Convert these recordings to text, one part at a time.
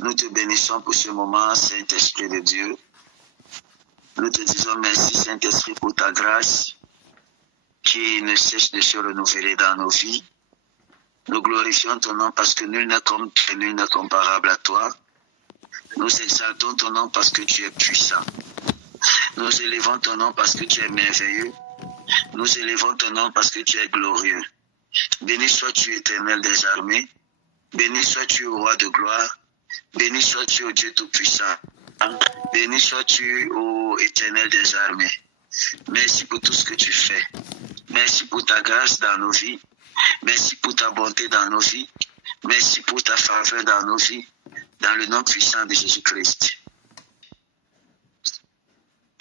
Nous te bénissons pour ce moment, Saint-Esprit de Dieu. Nous te disons merci, Saint-Esprit, pour ta grâce qui ne cesse de se renouveler dans nos vies. Nous glorifions ton nom parce que nul n'est comme toi, nul n'est comparable à toi. Nous exaltons ton nom parce que tu es puissant. Nous élevons ton nom parce que tu es merveilleux. Nous élevons ton nom parce que tu es glorieux. Béni sois-tu, Éternel des armées. Béni sois-tu, ô roi de gloire. Béni sois-tu, ô Dieu tout-puissant. Béni sois-tu, ô Éternel des armées. Merci pour tout ce que tu fais. Merci pour ta grâce dans nos vies. Merci pour ta bonté dans nos vies. Merci pour ta faveur dans nos vies. Dans le nom puissant de Jésus-Christ.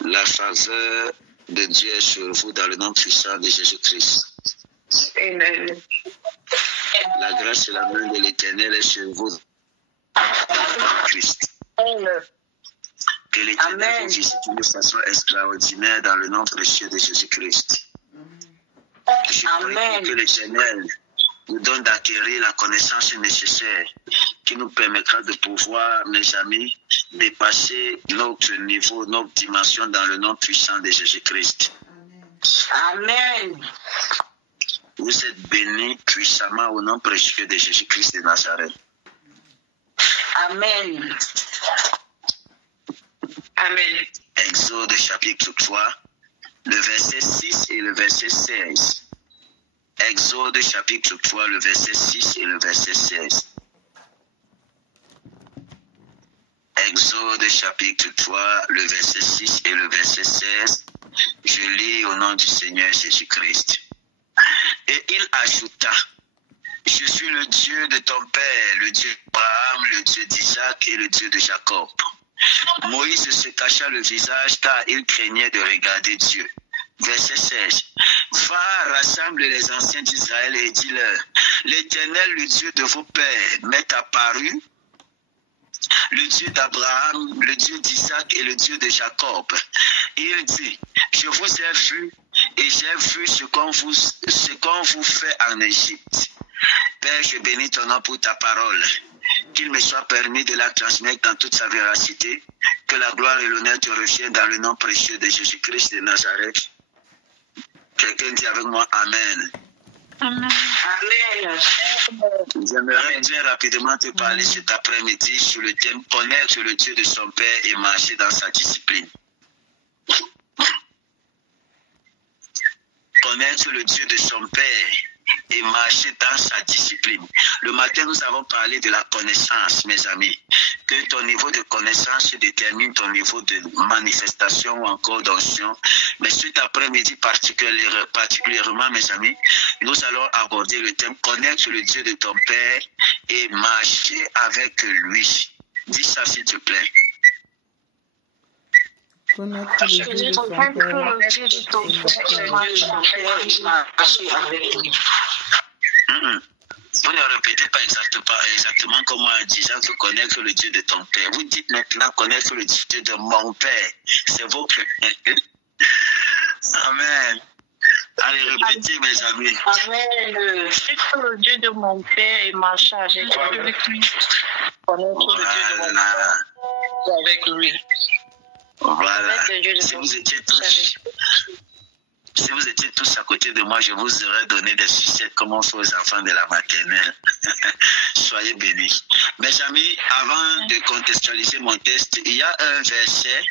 La faveur de Dieu est sur vous dans le nom puissant de Jésus-Christ. Amen. La grâce et la main de l'Éternel est sur vous. Christ. Amen. Que l'Éternel vous visite d'une façon extraordinaire dans le nom précieux de Jésus-Christ. Je prie pour que l'Éternel nous donne d'acquérir la connaissance nécessaire qui nous permettra de pouvoir, mes amis, dépasser notre niveau, notre dimension dans le nom puissant de Jésus-Christ. Amen. Vous êtes bénis puissamment au nom précieux de Jésus-Christ de Nazareth. Amen. Amen. Exode chapitre 3, le verset 6 et le verset 16. Exode chapitre 3, le verset 6 et le verset 16. Exode chapitre 3, le verset 6 et le verset 16. Je lis au nom du Seigneur Jésus-Christ. Et il ajouta, je suis le Dieu de ton père, le Dieu d'Abraham, le Dieu d'Isaac et le Dieu de Jacob. Moïse se cacha le visage car il craignait de regarder Dieu. Verset 16. Va, rassemble les anciens d'Israël et dis-leur, l'Éternel, le Dieu de vos pères, m'est apparu, le Dieu d'Abraham, le Dieu d'Isaac et le Dieu de Jacob. Il dit, je vous ai vu et j'ai vu ce qu'on vous fait en Égypte. Père, je bénis ton nom pour ta parole. Qu'il me soit permis de la transmettre dans toute sa véracité. Que la gloire et l'honneur te reviennent dans le nom précieux de Jésus-Christ de Nazareth. Quelqu'un dit avec moi Amen. Amen. Amen. J'aimerais bien rapidement te parler cet après-midi sur le thème connaître le Dieu de son Père et marcher dans sa discipline. Connaître le Dieu de son Père et marcher dans sa discipline. Le matin, nous avons parlé de la connaissance, mes amis. Que ton niveau de connaissance détermine ton niveau de manifestation ou encore d'onction. Mais cet après-midi particulièrement, mes amis, nous allons aborder le thème connaître le Dieu de ton Père et marcher avec lui. Dis ça s'il te plaît. Connaître le Dieu de ton Père. Vous ne répétez pas exactement comme en disant que connaître le Dieu de ton Père. Vous dites maintenant connaître le Dieu de mon Père. C'est vos prêts. Amen. Allez, répétez, mes amis. Amen. Connaître le Dieu de mon Père et marcher avec lui. Connaître le Dieu de mon Père avec lui. Voilà. Si vous étiez tous à côté de moi, je vous aurais donné des sucettes comme on fait aux enfants de la maternelle. Soyez bénis. Mes amis, avant de contextualiser mon texte, il y a un verset,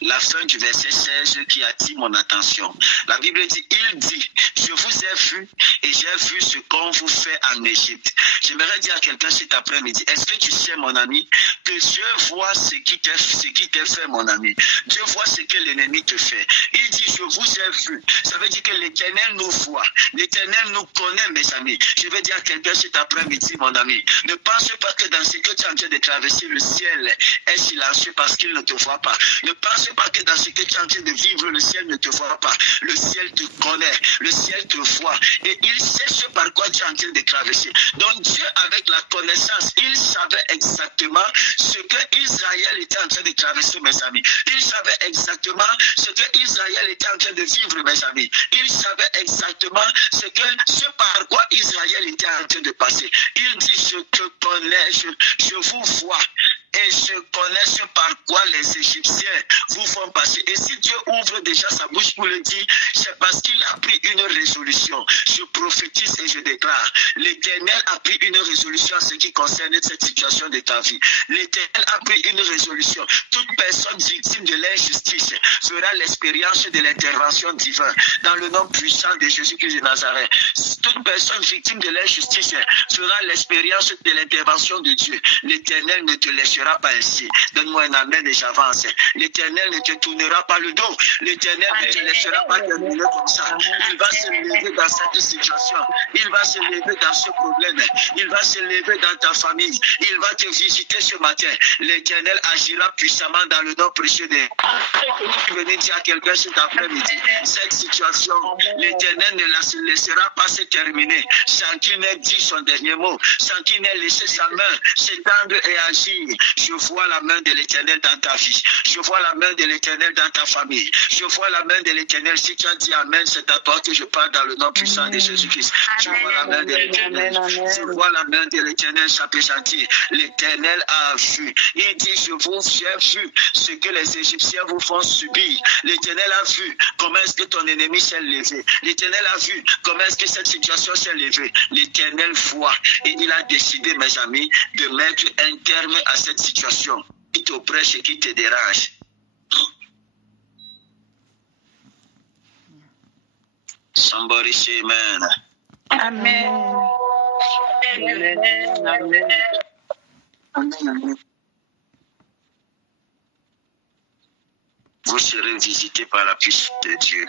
la fin du verset 16 qui attire mon attention. La Bible dit, il dit, je vous ai vu et j'ai vu ce qu'on vous fait en Égypte. J'aimerais dire à quelqu'un cet après-midi, est-ce que tu sais, mon ami, que Dieu voit ce qui t'est fait, mon ami. Dieu voit ce que l'ennemi te fait. Il dit, je vous ai vu. Ça veut dire que l'Éternel nous voit. L'Éternel nous connaît, mes amis. Je vais dire à quelqu'un cet après-midi, mon ami, ne pense pas que dans ce que tu es en train de traverser, le ciel est silencieux parce qu'il ne te voit pas. Ne pense pas que dans ce que tu es en train de vivre, le ciel ne te voit pas. Le ciel te connaît. Le ciel te voit. Et il sait ce par quoi tu es en train de traverser. Donc Dieu, avec la connaissance, il savait exactement ce que Israël était en train de traverser, mes amis. Il savait exactement ce que Israël était en train de vivre, mes amis. Il savait exactement ce par quoi Israël était en train de passer. Il dit, je te connais, je vous vois. et se connaissent par quoi les Égyptiens vous font passer. Et si Dieu ouvre déjà sa bouche pour le dire, c'est parce qu'il a pris une résolution. Je prophétise et je déclare, l'Éternel a pris une résolution en ce qui concerne cette situation de ta vie. L'Éternel a pris une résolution. Toute personne victime de l'injustice fera l'expérience de l'intervention divine dans le nom puissant de Jésus-Christ de Nazareth. Toute personne victime de l'injustice fera l'expérience de l'intervention de Dieu. L'Éternel ne te laissera pas ainsi. Donne-moi un amen et j'avance. L'Éternel ne te tournera pas le dos. L'Éternel ne te laissera pas terminer comme ça. Il va se lever dans cette situation. Il va se lever dans ce problème. Il va se lever dans ta famille. Il va te visiter ce matin. L'Éternel agira puissamment dans le nom précieux de... Venez dire à quelqu'un cet après-midi, cette situation, l'Éternel ne la laissera pas se terminer sans qu'il n'ait dit son dernier mot, sans qu'il n'ait laissé sa main s'étendre et agir. Je vois la main de l'Éternel dans ta vie. Je vois la main de l'Éternel dans ta famille. Je vois la main de l'Éternel. Si tu as dit Amen, c'est à toi que je parle dans le nom puissant de Jésus-Christ. Je vois la main de l'Éternel. Je vois la main de l'Éternel s'appesantir. L'Éternel a vu. Il dit, j'ai vu ce que les Égyptiens vous font subir. L'Éternel a vu comment est-ce que ton ennemi s'est levé. L'Éternel a vu comment est-ce que cette situation s'est levée. L'Éternel voit et il a décidé, mes amis, de mettre un terme à cette situation qui t'oppresse et qui te dérange. Somebody say amen. Amen. Amen. Amen. Amen. Vous serez visités par la puissance de Dieu.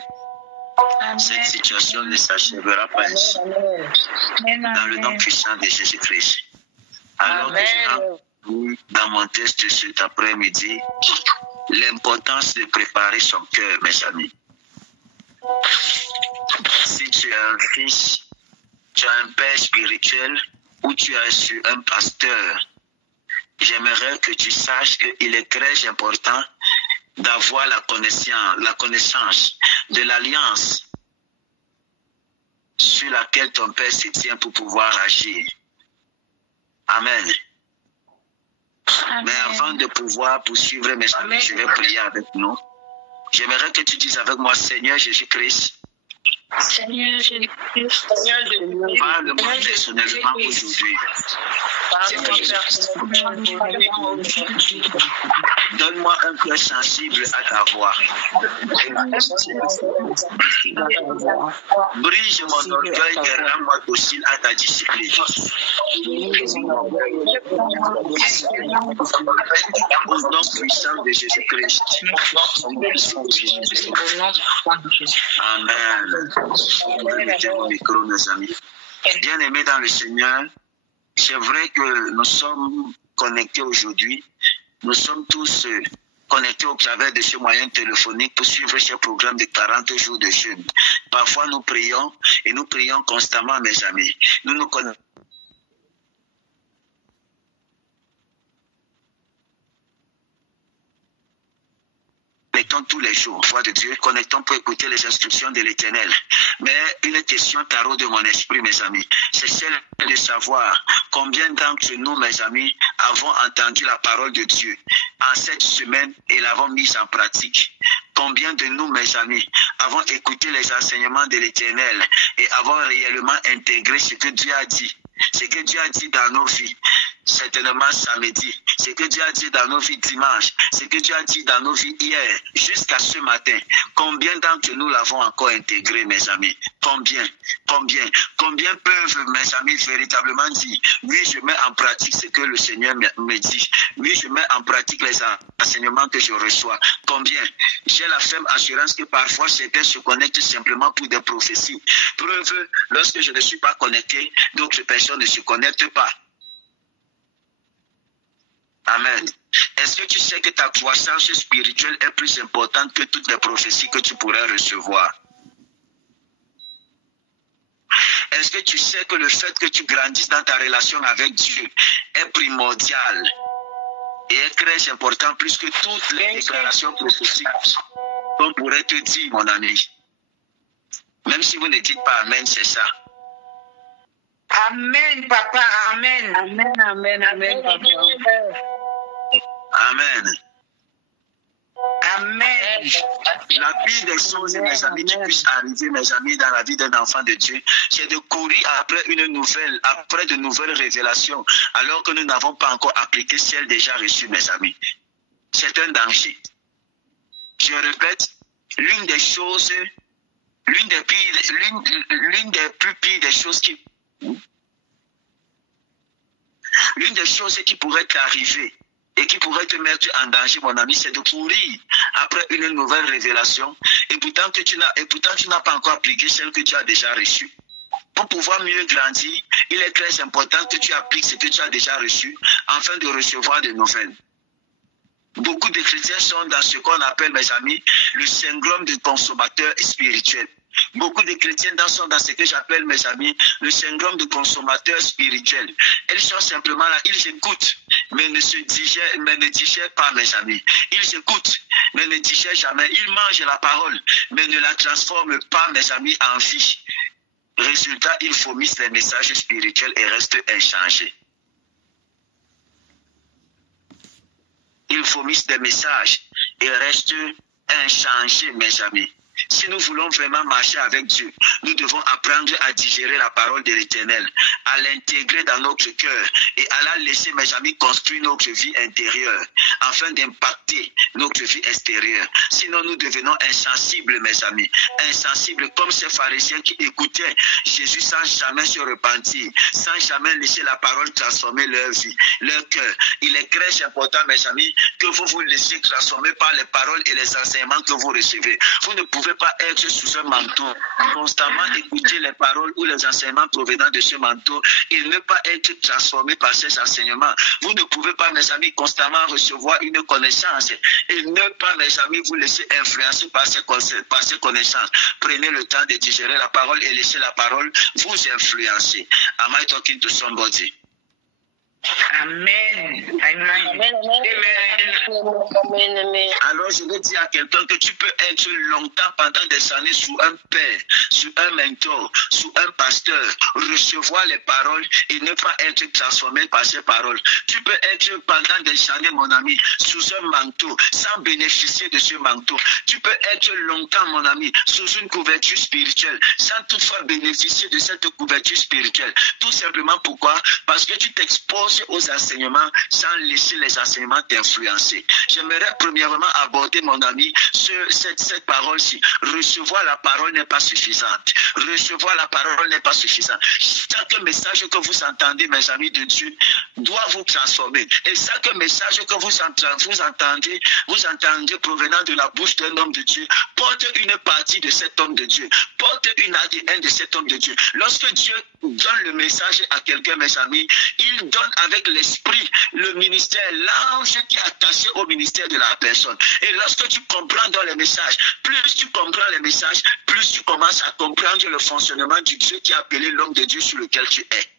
Amen. Cette situation ne s'achèvera pas ainsi. Dans le nom puissant de Jésus-Christ. Alors que je dis dans mon texte cet après-midi, l'importance de préparer son cœur, mes amis. Si tu es un fils, tu as un père spirituel ou tu as un pasteur, j'aimerais que tu saches qu'il est très important d'avoir la connaissance de l'alliance sur laquelle ton père se tient pour pouvoir agir. Amen. Amen. Mais avant de pouvoir poursuivre mes amis, je vais prier avec nous. J'aimerais que tu dises avec moi, Seigneur Jésus-Christ, Seigneur Jésus-Christ, parle-moi personnellement aujourd'hui. Donne-moi un cœur sensible à ta voix. Brise mon orgueil et rends-moi docile à ta discipline. Au nom puissant de Jésus-Christ. Amen. Mettez vos micros, mes amis. Bien-aimés dans le Seigneur, c'est vrai que nous sommes connectés aujourd'hui. Nous sommes tous connectés au travers de ce moyen téléphonique pour suivre ce programme de 40 jours de jeûne. Parfois, nous prions et nous prions constamment, mes amis. Nous nous connectons tous les jours, foi de Dieu, connectons pour écouter les instructions de l'Éternel. Mais une question tarot de mon esprit, mes amis, c'est celle de savoir combien d'entre nous, mes amis, avons entendu la parole de Dieu en cette semaine et l'avons mise en pratique. Combien de nous, mes amis, avons écouté les enseignements de l'Éternel et avons réellement intégré ce que Dieu a dit. Ce que Dieu a dit dans nos vies, certainement samedi, ce que Dieu a dit dans nos vies dimanche, ce que Dieu a dit dans nos vies hier, jusqu'à ce matin. Combien d'entre nous l'avons encore intégré, mes amis? Combien peuvent, mes amis, véritablement dire, oui, je mets en pratique ce que le Seigneur me dit. Oui, je mets en pratique les enseignements que je reçois. Combien? J'ai la ferme assurance que parfois certains se connectent simplement pour des prophéties. Preuve, lorsque je ne suis pas connecté, d'autres personnes ne se connectent pas. Amen. Est-ce que tu sais que ta croissance spirituelle est plus importante que toutes les prophéties que tu pourrais recevoir? Est-ce que tu sais que le fait que tu grandisses dans ta relation avec Dieu est primordial et est très important plus que toutes les déclarations prophétiques qu'on pourrait te dire, mon ami? Même si vous ne dites pas Amen, c'est ça. Amen, papa, amen. Amen, amen, amen, papa. Amen. Amen. La pire des choses, mes amis, qui puissent arriver, mes amis, dans la vie d'un enfant de Dieu, c'est de courir après une nouvelle, après de nouvelles révélations, alors que nous n'avons pas encore appliqué celles déjà reçues, mes amis. C'est un danger. Je répète, l'une des choses, l'une des plus pires des choses l'une des choses qui pourrait t'arriver et qui pourrait te mettre en danger, mon ami, c'est de courir après une nouvelle révélation et pourtant tu n'as pas encore appliqué celle que tu as déjà reçue. Pour pouvoir mieux grandir, il est très important que tu appliques ce que tu as déjà reçu afin de recevoir de nouvelles. Beaucoup de chrétiens sont dans ce qu'on appelle, mes amis, le syndrome du consommateur spirituel. Beaucoup de chrétiens sont dans ce que j'appelle, mes amis, le syndrome du consommateur spirituel. Ils sont simplement là, ils écoutent, mais ne digèrent pas, mes amis. Ils écoutent, mais ne digèrent jamais. Ils mangent la parole, mais ne la transforment pas, mes amis, en vie. Résultat, ils vomissent les messages spirituels et restent inchangés. Ils vomissent des messages et restent inchangés, mes amis. Si nous voulons vraiment marcher avec Dieu, nous devons apprendre à digérer la parole de l'Éternel, à l'intégrer dans notre cœur et à la laisser, mes amis, construire notre vie intérieure afin d'impacter notre vie extérieure. Sinon, nous devenons insensibles, mes amis, insensibles comme ces pharisiens qui écoutaient Jésus sans jamais se repentir, sans jamais laisser la parole transformer leur vie, leur cœur. Il est très important, mes amis, que vous vous laissiez transformer par les paroles et les enseignements que vous recevez. Vous ne pouvez pas être sous un manteau, constamment écouter les paroles ou les enseignements provenant de ce manteau et ne pas être transformé par ces enseignements. Vous ne pouvez pas, mes amis, constamment recevoir une connaissance et ne pas, mes amis, vous laisser influencer par ces connaissances. Prenez le temps de digérer la parole et laissez la parole vous influencer. Am I talking to somebody? Amen. Amen. Amen. Alors je vais dire à quelqu'un que tu peux être longtemps pendant des années sous un père, sous un mentor, sous un pasteur, recevoir les paroles et ne pas être transformé par ces paroles. Tu peux être pendant des années, mon ami, sous un manteau, sans bénéficier de ce manteau. Tu peux être longtemps, mon ami, sous une couverture spirituelle, sans toutefois bénéficier de cette couverture spirituelle. Tout simplement pourquoi? Parce que tu t'exposes aux enseignements sans laisser les enseignements t'influencer. J'aimerais premièrement aborder, mon ami, cette parole-ci. Recevoir la parole n'est pas suffisante. Recevoir la parole n'est pas suffisant. Chaque message que vous entendez, mes amis de Dieu, doit vous transformer. Et chaque message que vous entendez provenant de la bouche d'un homme de Dieu, porte une partie de cet homme de Dieu, porte une ADN de cet homme de Dieu. Lorsque Dieu donne le message à quelqu'un, mes amis, il donne avec l'esprit le ministère, l'ange qui est attaché au ministère de la personne. Et lorsque tu comprends dans les messages, plus tu comprends les messages, plus tu commences à comprendre le fonctionnement du Dieu qui a appelé l'homme de Dieu sur lequel tu es.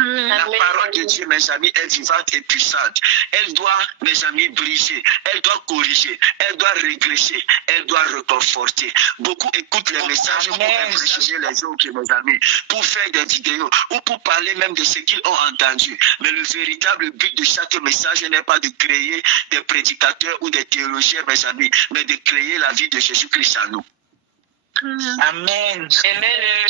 La parole de Dieu, mes amis, est vivante et puissante. Elle doit, mes amis, briser. Elle doit corriger. Elle doit régresser. Elle doit reconforter. Beaucoup écoutent les messages pour influencer les autres, mes amis, pour faire des vidéos ou pour parler même de ce qu'ils ont entendu. Mais le véritable but de chaque message n'est pas de créer des prédicateurs ou des théologiens, mes amis, mais de créer la vie de Jésus-Christ en nous. Amen. Amen.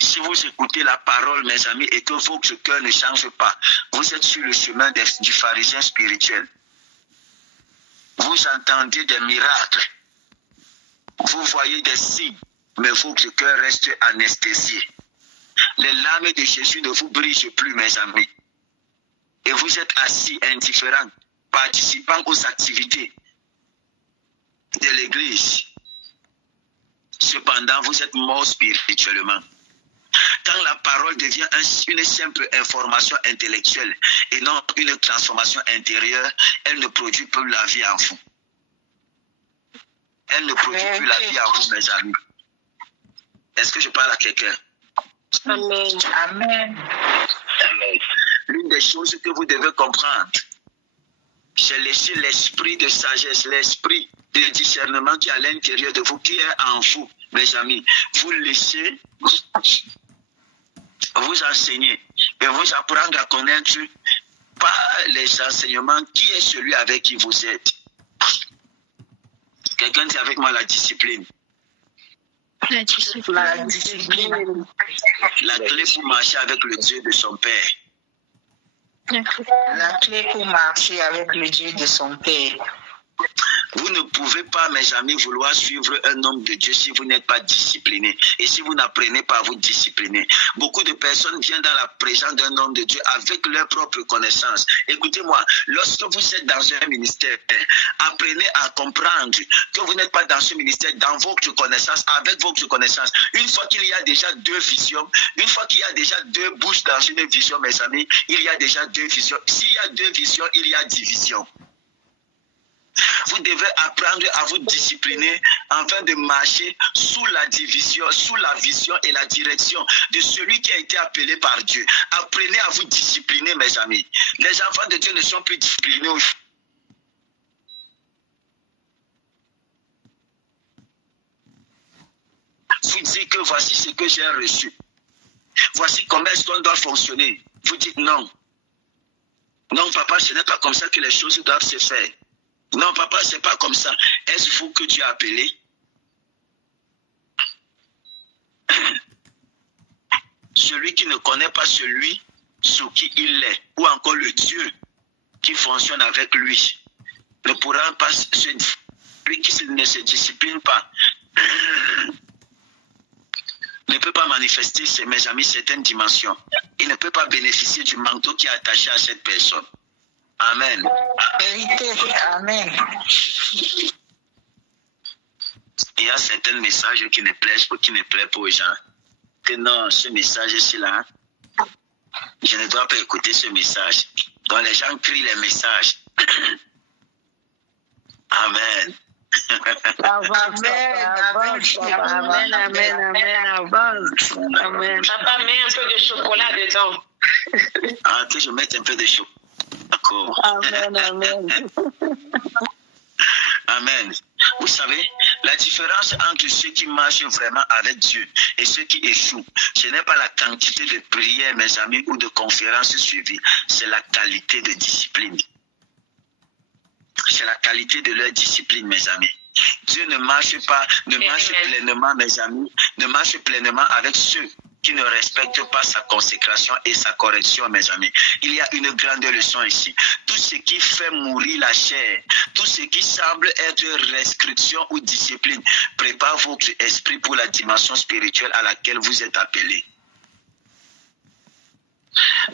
Si vous écoutez la parole, mes amis, et que votre cœur ne change pas, vous êtes sur le chemin du pharisien spirituel. Vous entendez des miracles. Vous voyez des signes, mais votre cœur reste anesthésié. Les larmes de Jésus ne vous brisent plus, mes amis. Et vous êtes assis indifférents, participant aux activités de l'Église. Cependant, vous êtes morts spirituellement. Quand la parole devient une simple information intellectuelle et non une transformation intérieure, elle ne produit plus la vie en vous. Elle ne produit plus la vie en vous, mes amis. Est-ce que je parle à quelqu'un? Amen. Amen. L'une des choses que vous devez comprendre, c'est laisser l'esprit de sagesse, l'esprit de discernement qui est à l'intérieur de vous, qui est en vous, mes amis. Vous laissez vous enseigner et vous apprendre à connaître par les enseignements qui est celui avec qui vous êtes. Quelqu'un dit avec moi la discipline. La discipline. La discipline. La clé pour marcher avec le Dieu de son Père. La clé pour marcher avec le Dieu de son Père. Vous ne pouvez pas, mes amis, vouloir suivre un homme de Dieu si vous n'êtes pas discipliné et si vous n'apprenez pas à vous discipliner. Beaucoup de personnes viennent dans la présence d'un homme de Dieu avec leur propre connaissance. Écoutez-moi, lorsque vous êtes dans un ministère, apprenez à comprendre que vous n'êtes pas dans ce ministère, dans votre connaissance, avec votre connaissance. Une fois qu'il y a déjà deux visions, une fois qu'il y a déjà deux bouches dans une vision, mes amis, il y a déjà deux visions. S'il y a deux visions, il y a division. Vous devez apprendre à vous discipliner afin de marcher sous la division, sous la vision et la direction de celui qui a été appelé par Dieu. Apprenez à vous discipliner, mes amis. Les enfants de Dieu ne sont plus disciplinés aujourd'hui. Vous dites que voici ce que j'ai reçu. Voici comment est-ce qu'on doit fonctionner. Vous dites non. Non, papa, ce n'est pas comme ça que les choses doivent se faire. Non, papa, c'est pas comme ça. Est-ce vous que tu as appelé? Celui qui ne connaît pas celui sous qui il est, ou encore le Dieu qui fonctionne avec lui, ne pourra pas celui qui ne se discipline pas, ne peut pas manifester, mes amis, certaines dimensions. Il ne peut pas bénéficier du manteau qui est attaché à cette personne. Amen. Amen. Il y a certains messages qui ne plaisent pas aux gens. Que non, ce message-ci là, je ne dois pas écouter ce message. Donc les gens crient les messages. Amen. Amen. Papa, mets un peu de chocolat dedans. Ah, que je mette un peu de chocolat. D'accord. Amen, amen. Amen. Vous savez, la différence entre ceux qui marchent vraiment avec Dieu et ceux qui échouent, ce n'est pas la quantité de prières, mes amis, ou de conférences suivies, c'est la qualité de discipline. C'est la qualité de leur discipline, mes amis. Dieu ne marche pleinement, mes amis, ne marche pleinement avec ceux qui ne respectent pas sa consécration et sa correction, mes amis. Il y a une grande leçon ici. Tout ce qui fait mourir la chair, tout ce qui semble être restriction ou discipline, prépare votre esprit pour la dimension spirituelle à laquelle vous êtes appelés.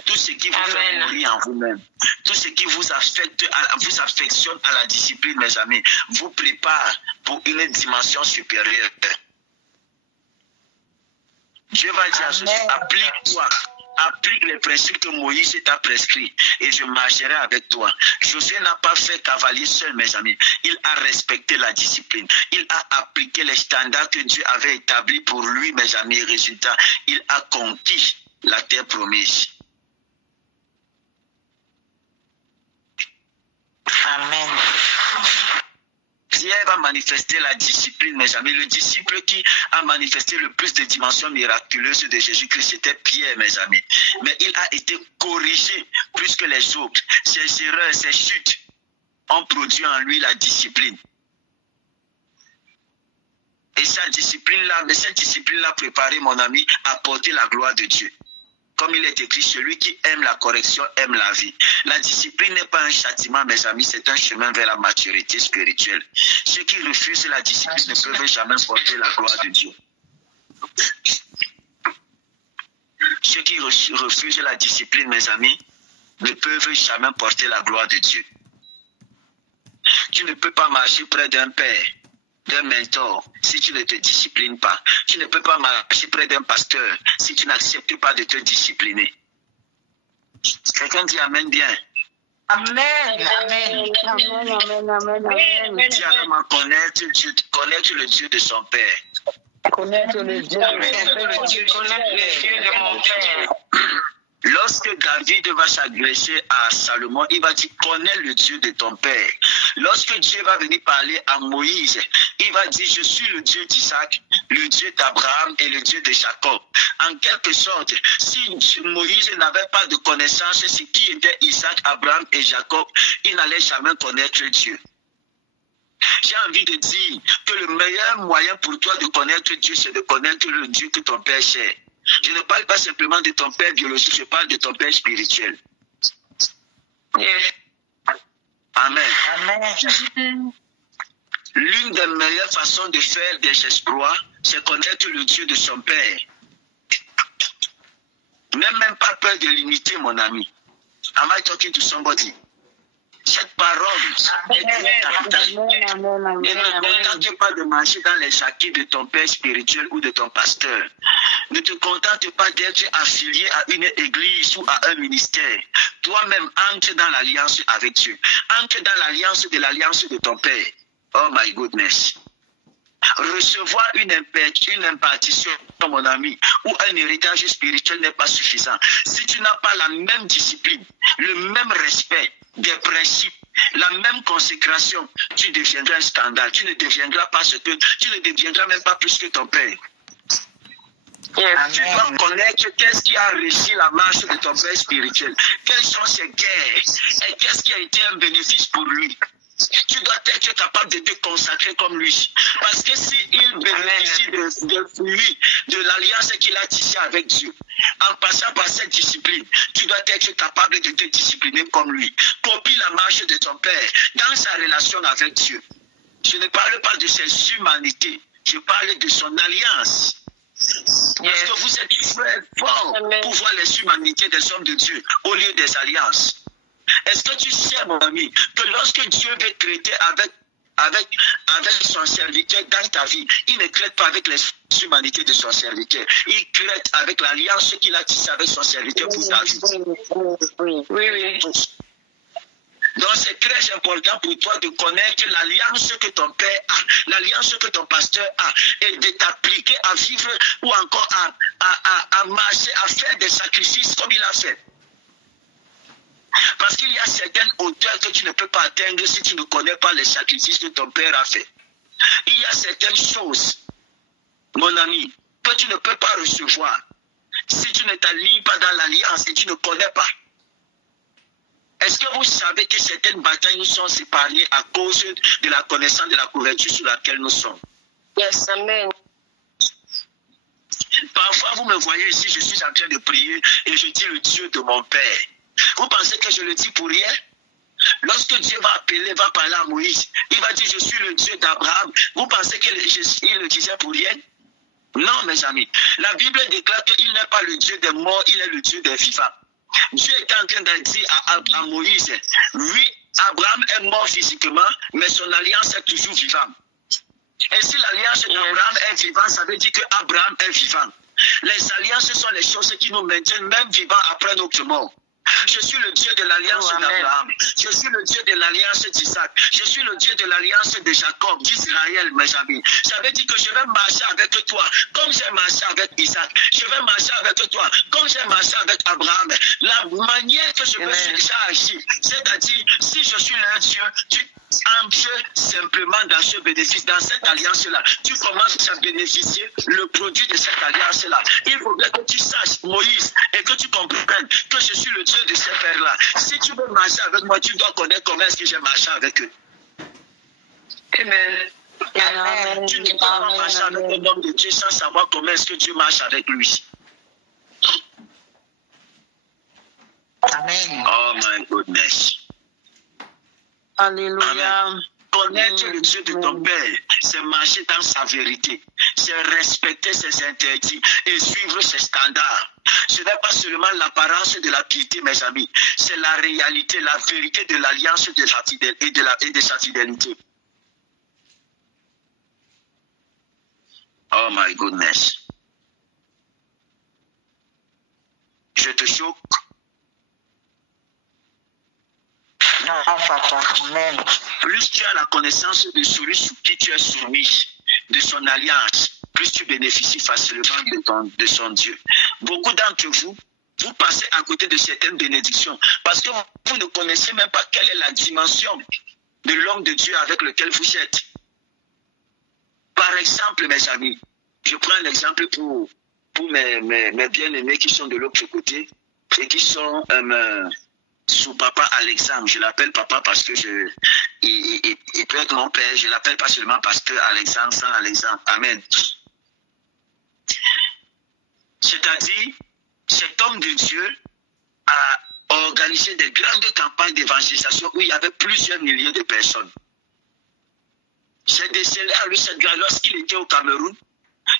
Tout ce qui vous fait mourir en vous-même, tout ce qui vous affectionne à la discipline, mes amis, vous prépare pour une dimension supérieure. Dieu va dire à Jésus, applique-toi, applique les principes que Moïse t'a prescrits et je marcherai avec toi. Josué n'a pas fait cavalier seul, mes amis. Il a respecté la discipline. Il a appliqué les standards que Dieu avait établis pour lui, mes amis. Résultat, il a conquis la terre promise. Amen. Pierre va manifester la discipline, mes amis. Le disciple qui a manifesté le plus de dimensions miraculeuses de Jésus-Christ, c'était Pierre, mes amis. Mais il a été corrigé plus que les autres. Ses erreurs, ses chutes ont produit en lui la discipline. Et cette discipline-là préparé, mon ami, à porter la gloire de Dieu. Comme il est écrit, celui qui aime la correction aime la vie. La discipline n'est pas un châtiment, mes amis, c'est un chemin vers la maturité spirituelle. Ceux qui refusent la discipline ne peuvent jamais porter la gloire de Dieu. Ceux qui refusent la discipline, mes amis, ne peuvent jamais porter la gloire de Dieu. Tu ne peux pas marcher près d'un père, d'un mentor, si tu ne te disciplines pas. Tu ne peux pas marcher près d'un pasteur si tu n'acceptes pas de te discipliner. Quelqu'un dit Amen bien. Amen. Amen. Amen, amen, amen, amen. Dis à connaître le Dieu de son Père. Connaître le Dieu de mon Père. Lorsque David va s'adresser à Salomon, il va dire, connais le Dieu de ton Père. Lorsque Dieu va venir parler à Moïse, il va dire, je suis le Dieu d'Isaac, le Dieu d'Abraham et le Dieu de Jacob. En quelque sorte, si Moïse n'avait pas de connaissance sur qui était Isaac, Abraham et Jacob, il n'allait jamais connaître Dieu. J'ai envie de dire que le meilleur moyen pour toi de connaître Dieu, c'est de connaître le Dieu que ton Père cherche. Je ne parle pas simplement de ton Père biologique, je parle de ton Père spirituel. Amen. Amen. L'une des meilleures façons de faire des exploits, c'est connaître le Dieu de son Père. N'aie même pas peur de l'imiter, mon ami. Am I talking to somebody? Cette parole est capitale. Et ne contente pas de marcher dans les acquis de ton père spirituel ou de ton pasteur. Ne te contente pas d'être affilié à une église ou à un ministère. Toi-même, entre dans l'alliance avec Dieu. Entre dans l'alliance de ton père. Oh my goodness. Recevoir une impartition, mon ami, ou un héritage spirituel n'est pas suffisant. Si tu n'as pas la même discipline, le même respect des principes, la même consécration, tu deviendras un scandale. Tu ne deviendras pas ce que, tu ne deviendras même pas plus que ton père. Tu dois connaître qu'est-ce qui a régi la marche de ton père spirituel. Quelles sont ses guerres et qu'est-ce qui a été un bénéfice pour lui. Tu dois être capable de te consacrer comme lui. Parce que s'il bénéficie de fruits, de l'alliance qu'il a tissée avec Dieu, en passant par cette discipline, tu dois être capable de te discipliner comme lui. Copie la marche de ton Père dans sa relation avec Dieu. Je ne parle pas de ses humanités, je parle de son alliance. Parce que vous êtes très fort pour voir les humanités des hommes de Dieu au lieu des alliances. Est-ce que tu sais, mon ami, que lorsque Dieu veut traiter avec son serviteur dans ta vie, il ne traite pas avec les humanités de son serviteur. Il traite avec l'alliance qu'il a tissée avec son serviteur pour ta vie. Oui. Donc c'est très important pour toi de connaître l'alliance que ton père a, l'alliance que ton pasteur a, et de t'appliquer à vivre ou encore à marcher, à faire des sacrifices comme il a fait. Parce qu'il y a certaines hauteurs que tu ne peux pas atteindre si tu ne connais pas les sacrifices que ton père a fait. Il y a certaines choses, mon ami, que tu ne peux pas recevoir si tu ne t'allies pas dans l'alliance et tu ne connais pas. Est-ce que vous savez que certaines batailles nous sont séparées à cause de la connaissance de la couverture sur laquelle nous sommes? Yes, amen. Parfois, vous me voyez ici, je suis en train de prier et je dis le Dieu de mon Père. Vous pensez que je le dis pour rien? Lorsque Dieu va appeler, va parler à Moïse, il va dire je suis le Dieu d'Abraham. Vous pensez qu'il le disait pour rien? Non, mes amis. La Bible déclare qu'il n'est pas le Dieu des morts, il est le Dieu des vivants. Dieu est en train de dire à Moïse, oui, Abraham est mort physiquement, mais son alliance est toujours vivante. Et si l'alliance d'Abraham est vivante, ça veut dire qu'Abraham est vivant. Les alliances sont les choses qui nous maintiennent même vivants après notre mort. Je suis le Dieu de l'alliance d'Abraham. Je suis le Dieu de l'alliance d'Isaac. Je suis le Dieu de l'alliance de Jacob, d'Israël, mes amis. Ça veut dire que je vais marcher avec toi comme j'ai marché avec Isaac. Je vais marcher avec toi comme j'ai marché avec Abraham. La manière que je me suis déjà agi, c'est-à-dire, si je suis leur Dieu, tu entres simplement dans ce bénéfice, dans cette alliance-là. Tu commences à bénéficier le produit de cette alliance-là. Il faudrait que tu saches, Moïse, et que tu comprennes que je suis le Dieu de ces pères-là. Si tu veux marcher avec moi, tu dois connaître comment est-ce que j'ai marché avec eux. Amen. Tu ne peux pas marcher avec un homme de Dieu sans savoir comment est-ce que Dieu marche avec lui. Amen. Oh my goodness. Alléluia. Amen. Connaître le Dieu de ton Père, c'est marcher dans sa vérité, c'est respecter ses interdits et suivre ses standards. Ce n'est pas seulement l'apparence de la piété, mes amis, c'est la réalité, la vérité de l'alliance de sa fidélité et de sa fidélité. Oh my goodness. Je te choque. Non, papa. Amen. Plus tu as la connaissance de celui sous qui tu es soumis, de son alliance, plus tu bénéficies facilement de son Dieu. Beaucoup d'entre vous, vous passez à côté de certaines bénédictions parce que vous ne connaissez même pas quelle est la dimension de l'homme de Dieu avec lequel vous êtes. Par exemple, mes amis, Je prends un exemple pour mes bien-aimés qui sont de l'autre côté et qui sont sous papa Alexandre. Je l'appelle papa parce que il peut être mon père. Je l'appelle pas seulement pasteur Alexandre, sans Alexandre. Amen. C'est-à-dire, cet homme de Dieu a organisé des grandes campagnes d'évangélisation où il y avait plusieurs milliers de personnes. J'ai décelé à lui cette grâce lorsqu'il était au Cameroun.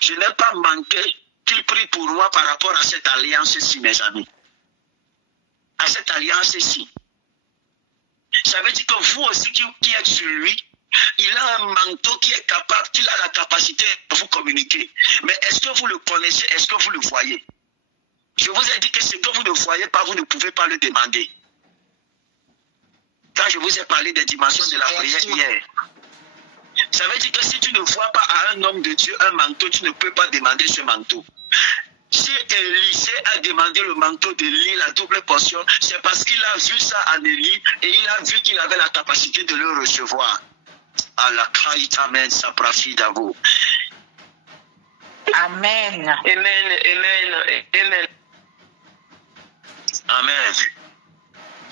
Je n'ai pas manqué qu'il prie pour moi par rapport à cette alliance-ci, mes amis. À cette alliance-ci. Ça veut dire que vous aussi qui êtes sur lui, il a un manteau qui est capable, qu'il a la capacité de vous communiquer. Mais est-ce que vous le connaissez? Est-ce que vous le voyez? Je vous ai dit que ce que vous ne voyez pas, vous ne pouvez pas le demander. Quand je vous ai parlé des dimensions de la prière hier, ça veut dire que si tu ne vois pas à un homme de Dieu un manteau, tu ne peux pas demander ce manteau. Si Élisée a demandé le manteau d'Élie, la double portion, c'est parce qu'il a vu ça en Élie et il a vu qu'il avait la capacité de le recevoir. Allah Christ, amen, ça profite à vous. Amen. Amen, amen, amen. Amen.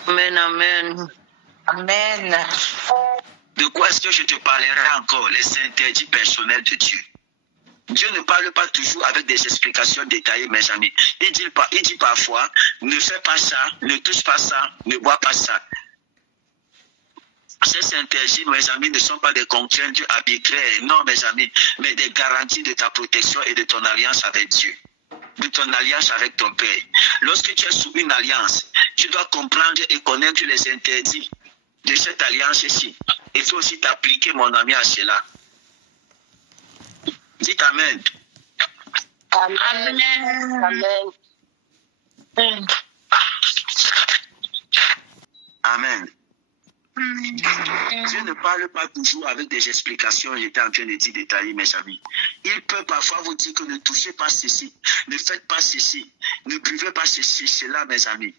Amen, amen. Amen. De quoi est-ce que je te parlerai encore? Les interdits personnels de Dieu. Dieu ne parle pas toujours avec des explications détaillées, mes amis. Il dit parfois, ne fais pas ça, ne touche pas ça, ne bois pas ça. Ces interdits, mes amis, ne sont pas des contraintes arbitraires, non, mes amis, mais des garanties de ta protection et de ton alliance avec Dieu, de ton alliance avec ton Père. Lorsque tu es sous une alliance, tu dois comprendre et connaître les interdits de cette alliance-ci. Il faut aussi t'appliquer, mon ami, à cela. Dites Amen. Amen. Amen. Amen. Dieu ne parle pas toujours avec des explications, j'étais en train de dire détailler, mes amis. Il peut parfois vous dire que ne touchez pas ceci, ne faites pas ceci, ne buvez pas ceci, cela, mes amis.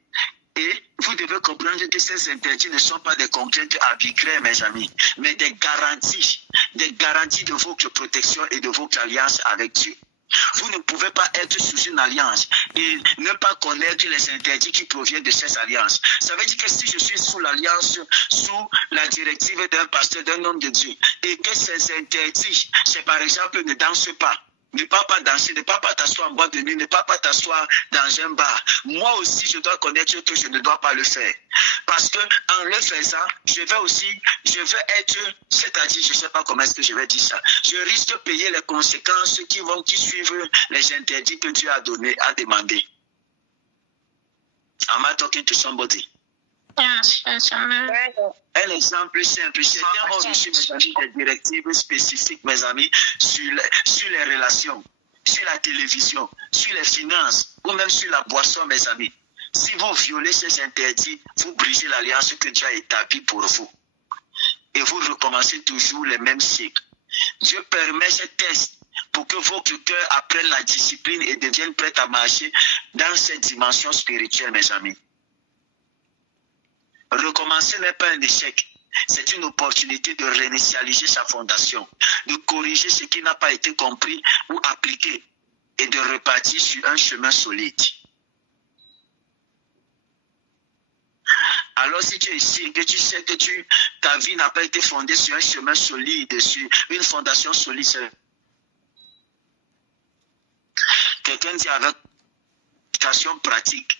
Et vous devez comprendre que ces interdits ne sont pas des contraintes arbitraires, mes amis, mais des garanties de votre protection et de votre alliance avec Dieu. Vous ne pouvez pas être sous une alliance et ne pas connaître les interdits qui proviennent de ces alliances. Ça veut dire que si je suis sous l'alliance, sous la directive d'un pasteur, d'un homme de Dieu, et que ces interdits, c'est par exemple ne danse pas, ne pas danser, ne pas t'asseoir en boîte de nuit, ne pas t'asseoir dans un bar. Moi aussi, je dois connaître que je ne dois pas le faire. Parce que en le faisant, je vais être, c'est-à-dire, je ne sais pas comment est-ce que je vais dire ça. Je risque de payer les conséquences qui suivent les interdits que Dieu a donné, a demandé. Am I talking to somebody? Yes, yes, amen. Un exemple simple, certains ont reçu, mes amis, des directives spécifiques, mes amis, sur les relations, sur la télévision, sur les finances, ou même sur la boisson, mes amis. Si vous violez ces interdits, vous brisez l'alliance que Dieu a établie pour vous. Et vous recommencez toujours les mêmes cycles. Dieu permet ces tests pour que votre cœur apprenne la discipline et devienne prêt à marcher dans cette dimension spirituelle, mes amis. Recommencer n'est pas un échec. C'est une opportunité de réinitialiser sa fondation, de corriger ce qui n'a pas été compris ou appliqué et de repartir sur un chemin solide. Alors si tu es ici et que tu sais que ta vie n'a pas été fondée sur un chemin solide, sur une fondation solide, quelqu'un dit avec application pratique.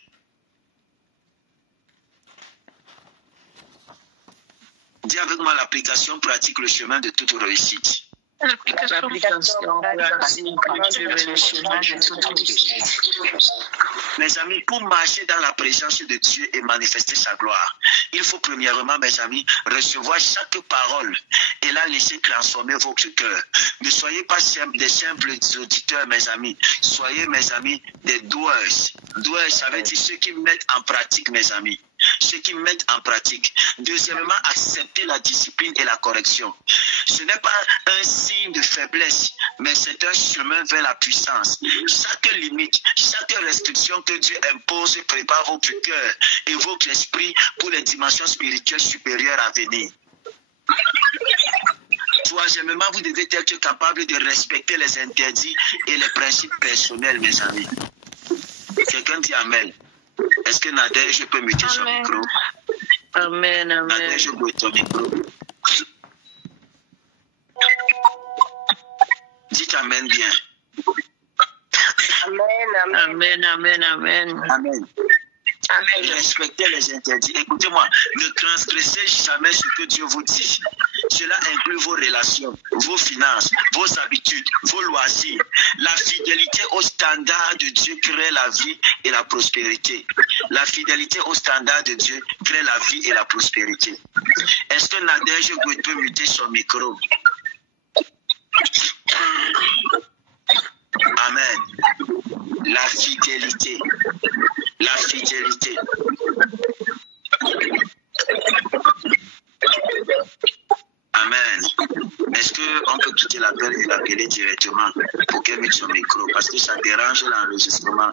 Dis avec moi l'application pratique, le chemin de toute réussite. Mes amis, pour marcher dans la présence de Dieu et manifester sa gloire, il faut premièrement, mes amis, recevoir chaque parole et la laisser transformer votre cœur. Ne soyez pas des simples auditeurs, mes amis. Soyez, mes amis, des doueurs. Doueurs, ça veut dire ceux qui mettent en pratique, mes amis. Ceux qui mettent en pratique. Deuxièmement, accepter la discipline et la correction. Ce n'est pas un signe de faiblesse, mais c'est un chemin vers la puissance. Chaque limite, chaque restriction que Dieu impose prépare votre cœur et votre esprit pour les dimensions spirituelles supérieures à venir. Troisièmement, vous devez être capable de respecter les interdits et les principes personnels, mes amis. Quelqu'un dit Amen. Est-ce que Nadège peut muter son micro? Amen, amen. Nadège peut ton micro. Dites Amen bien. Amen, amen, amen, amen. Amen. Amen. Respectez les interdits. Écoutez-moi, ne transgressez jamais ce que Dieu vous dit. Cela inclut vos relations, vos finances, vos habitudes, vos loisirs. La fidélité au standard de Dieu crée la vie et la prospérité. La fidélité au standard de Dieu crée la vie et la prospérité. Est-ce que Nadège peut muter son micro? Amen. La fidélité. La fidélité. Amen. Est-ce qu'on peut quitter l'appel et l'appeler directement pour qu'elle mette son micro? Parce que ça dérange l'enregistrement.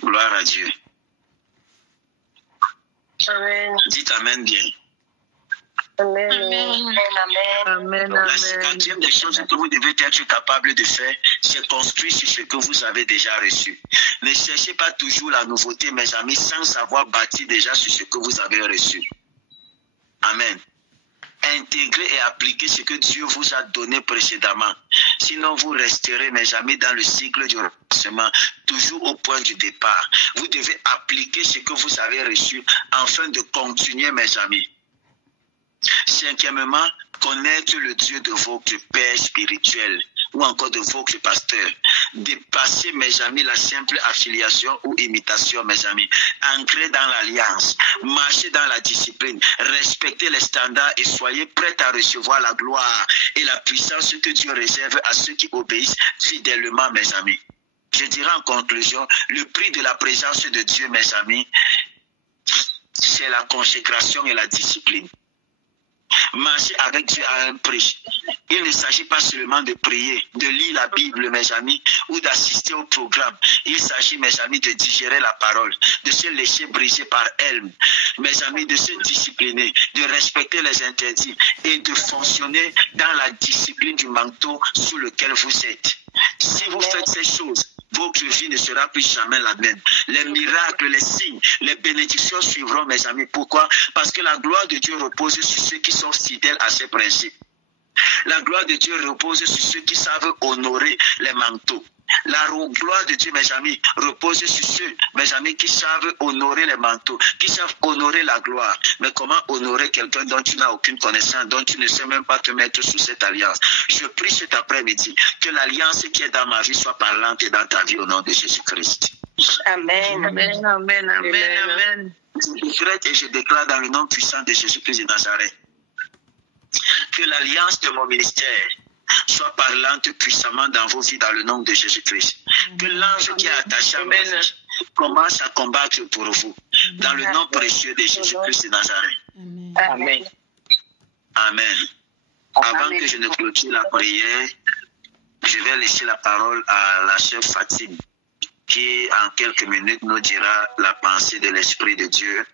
Gloire à Dieu. Amen. Dites Amen bien. Amen. Amen. Amen. La quatrième des choses que vous devez être capable de faire, c'est construire sur ce que vous avez déjà reçu. Ne cherchez pas toujours la nouveauté, mes amis, sans savoir bâtir déjà sur ce que vous avez reçu. Amen. Intégrez et appliquez ce que Dieu vous a donné précédemment. Sinon, vous resterez, mes amis, dans le cycle du renforcement, toujours au point du départ. Vous devez appliquer ce que vous avez reçu afin de continuer, mes amis. Cinquièmement, connaître le Dieu de votre Père spirituel ou encore de votre pasteur. Dépasser, mes amis, la simple affiliation ou imitation, mes amis. Ancrer dans l'alliance, marcher dans la discipline, respecter les standards et soyez prêts à recevoir la gloire et la puissance que Dieu réserve à ceux qui obéissent fidèlement, mes amis. Je dirais en conclusion, le prix de la présence de Dieu, mes amis, c'est la consécration et la discipline. Marcher avec Dieu a un prix. Il ne s'agit pas seulement de prier, de lire la Bible, mes amis, ou d'assister au programme. Il s'agit, mes amis, de digérer la parole, de se laisser briser par elle, mes amis, de se discipliner, de respecter les interdits et de fonctionner dans la discipline du manteau sous lequel vous êtes. Si vous faites ces choses, votre vie ne sera plus jamais la même. Les miracles, les signes, les bénédictions suivront, mes amis. Pourquoi? Parce que la gloire de Dieu repose sur ceux qui sont fidèles à ses principes. La gloire de Dieu repose sur ceux qui savent honorer les manteaux. La gloire de Dieu, mes amis, repose sur ceux, mes amis, qui savent honorer les manteaux, qui savent honorer la gloire. Mais comment honorer quelqu'un dont tu n'as aucune connaissance, dont tu ne sais même pas te mettre sous cette alliance? Je prie cet après-midi que l'alliance qui est dans ma vie soit parlante dans ta vie au nom de Jésus-Christ. Amen. Amen. Amen. Amen. Amen. Je décrète et je déclare dans le nom puissant de Jésus-Christ de Nazareth que l'alliance de mon ministère soit parlante puissamment dans vos vies dans le nom de Jésus-Christ. Que l'ange qui est attaché à mes vies commence à combattre pour vous dans le nom précieux de Jésus-Christ de Nazareth. Amen. Amen. Avant que je ne clôture la prière, je vais laisser la parole à la chère Fatime qui en quelques minutes nous dira la pensée de l'Esprit de Dieu.